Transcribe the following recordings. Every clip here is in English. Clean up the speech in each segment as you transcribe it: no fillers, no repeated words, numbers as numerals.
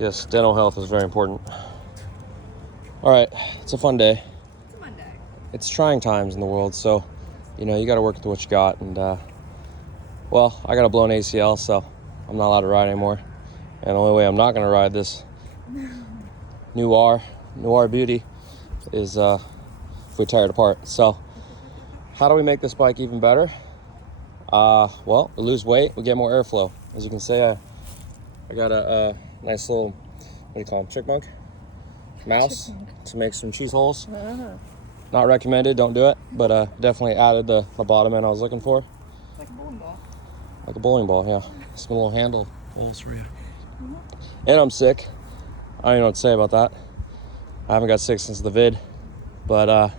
Yes, dental health is very important. All right, it's a fun day. It's a Monday. It's trying times in the world, so, you know, you got to work with what you got. And, well, I got a blown ACL, so I'm not allowed to ride anymore. And the only way I'm not going to ride this Noir Beauty is if we tear it apart. So, how do we make this bike even better? Well, we lose weight, we get more airflow. As you can see, I got a nice little, what do you call them, chipmunk? Mouse to make some cheese holes. Not recommended, don't do it, but definitely added the bottom end I was looking for. Like a bowling ball. Like a bowling ball, yeah. Some little handle holes for you. And I'm sick. I don't even know what to say about that. I haven't got sick since the vid, but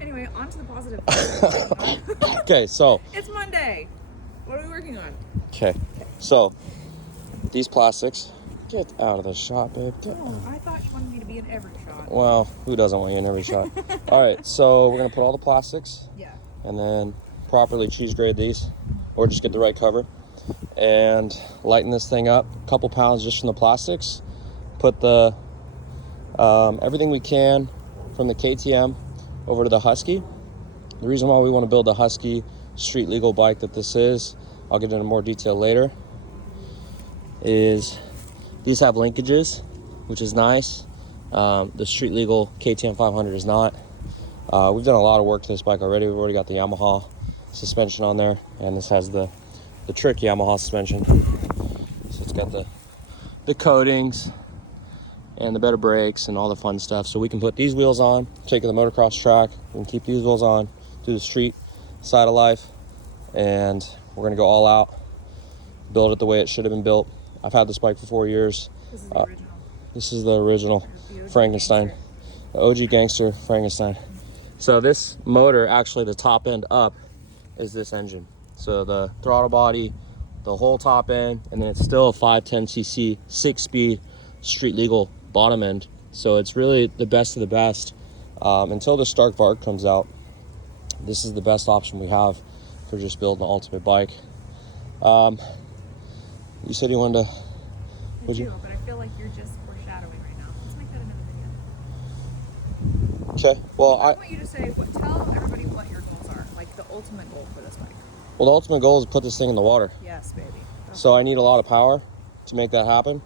Anyway, on to the positive. okay, so. It's Monday. What are we working on? Okay, so these plastics, get out of the shot, babe. I thought you wanted me to be in every shot. Well, who doesn't want you in every shot? All right, so we're gonna put all the plastics. Yeah. And then properly cheese grade these, or just get the right cover, and lighten this thing up. A couple pounds just from the plastics. Put the everything we can from the KTM over to the Husky. The reason why we want to build the Husky street legal bike that this is, I'll get into more detail later, is these have linkages, which is nice. The street legal KTM 500 is not. We've done a lot of work to this bike already. We've already got the Yamaha suspension on there, and this has the trick Yamaha suspension. So it's got the coatings and the better brakes and all the fun stuff. So we can put these wheels on, take it to the motocross track, we can keep these wheels on, do the street side of life, and we're gonna go all out, build it the way it should have been built. I've had this bike for 4 years. This is the original. This is the original OG Frankenstein. gangster. The OG gangster Frankenstein. So this motor, actually the top end up, is this engine. So the throttle body, the whole top end, and then it's still a 510cc 6-speed street legal bottom end. So it's really the best of the best. Until the Stark Varg comes out, this is the best option we have for just building the ultimate bike. You said you wanted to, I do, but I feel like you're just foreshadowing right now. Let's make that another video. okay, well, I want you to say, tell everybody what your goals are, like the ultimate goal for this bike. well, the ultimate goal is to put this thing in the water. Yes, baby. So I need a lot of power to make that happen.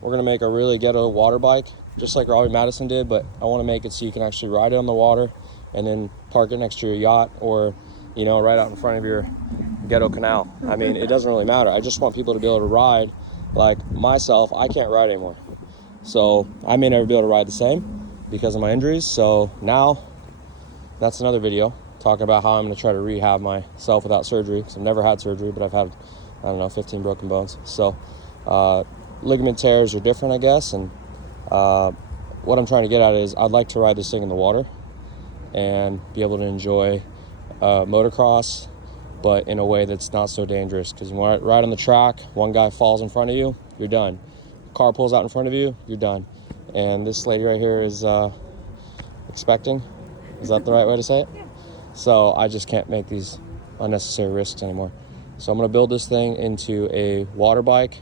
We're gonna make a really ghetto water bike, just like Robbie Madison did, but I wanna make it so you can actually ride it on the water and then park it next to your yacht, or, you know, right out in front of your ghetto canal. I mean, it doesn't really matter. I just want people to be able to ride. Like myself, I can't ride anymore. So I may never be able to ride the same because of my injuries. So now that's another video talking about how I'm gonna try to rehab myself without surgery, because I've never had surgery, but I've had, I don't know, 15 broken bones. So ligament tears are different, I guess. And what I'm trying to get at is I'd like to ride this thing in the water and be able to enjoy motocross, but in a way that's not so dangerous. Because when you ride on the track, one guy falls in front of you, you're done. Car pulls out in front of you, you're done. And this lady right here is expecting. Is that the right way to say it? Yeah. So I just can't make these unnecessary risks anymore. So I'm gonna build this thing into a water bike.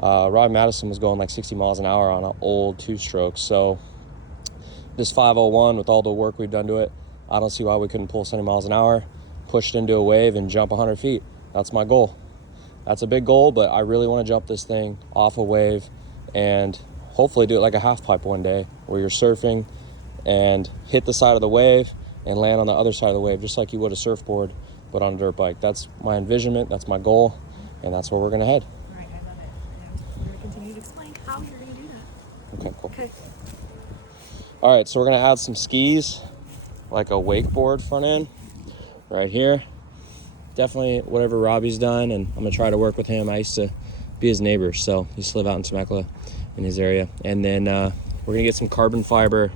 Robbie Madison was going like 60 miles an hour on an old 2-stroke. So this 501, with all the work we've done to it, I don't see why we couldn't pull 70 miles an hour, push it into a wave, and jump 100 feet. That's my goal. That's a big goal, but I really want to jump this thing off a wave and hopefully do it like a half pipe one day, where you're surfing and hit the side of the wave and land on the other side of the wave, just like you would a surfboard, but on a dirt bike. That's my envisionment, that's my goal, and that's where we're gonna head. All right, I love it. And we're going to continue to explain how you're going to do that. Okay, cool. Okay. All right, so we're gonna add some skis, like a wakeboard front end right here. Definitely whatever Robbie's done, and I'm gonna try to work with him. I used to be his neighbor, so he used to live out in Temecula in his area. And then we're gonna get some carbon fiber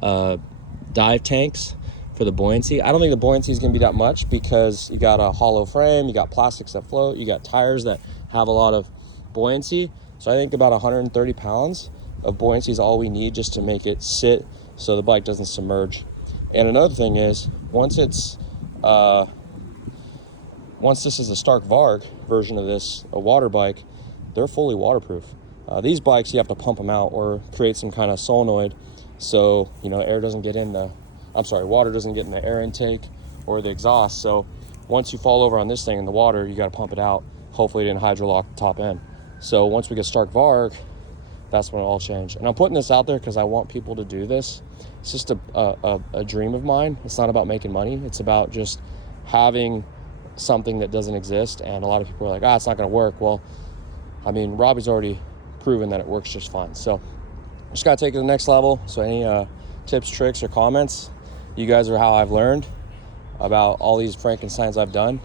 dive tanks for the buoyancy. I don't think the buoyancy is gonna be that much, because you got a hollow frame, you got plastics that float, you got tires that have a lot of buoyancy. So I think about 130 pounds of buoyancy is all we need just to make it sit so the bike doesn't submerge. And another thing is, once this is a Stark Varg version of this, a water bike, they're fully waterproof. These bikes, you have to pump them out or create some kind of solenoid so, air doesn't get in water doesn't get in the air intake or the exhaust. So once you fall over on this thing in the water, you got to pump it out. Hopefully it didn't hydrolock the top end. So once we get Stark Varg, that's when it all changed. And I'm putting this out there because I want people to do this. It's just a dream of mine. It's not about making money. It's about just having something that doesn't exist. And a lot of people are like, it's not going to work. Well, I mean, Robbie's already proven that it works just fine. So just got to take it to the next level. So any tips, tricks, or comments, you guys are how I've learned about all these Frankensteins I've done.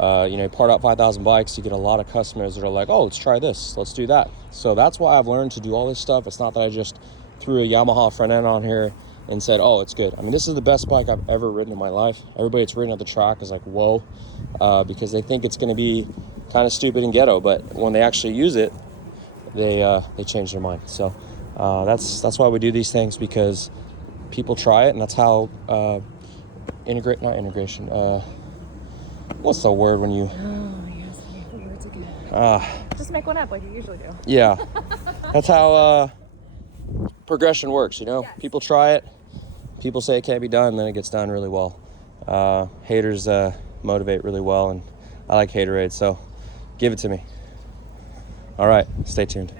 You part out 5,000 bikes, you get a lot of customers that are like, let's try this, let's do that. So that's why I've learned to do all this stuff. It's not that I just threw a Yamaha front end on here and said, it's good. I mean, this is the best bike I've ever ridden in my life. Everybody that's ridden at the track is like, whoa, because they think it's going to be kind of stupid and ghetto, but when they actually use it, they change their mind. So that's why we do these things, because people try it, and that's how what's the word when you Yes, make the words again. Just make one up like you usually do. Yeah, that's how progression works. Yes. People try it, people say it can't be done, and then it gets done really well. Haters motivate really well, and I like haterade, so give it to me. All right, stay tuned.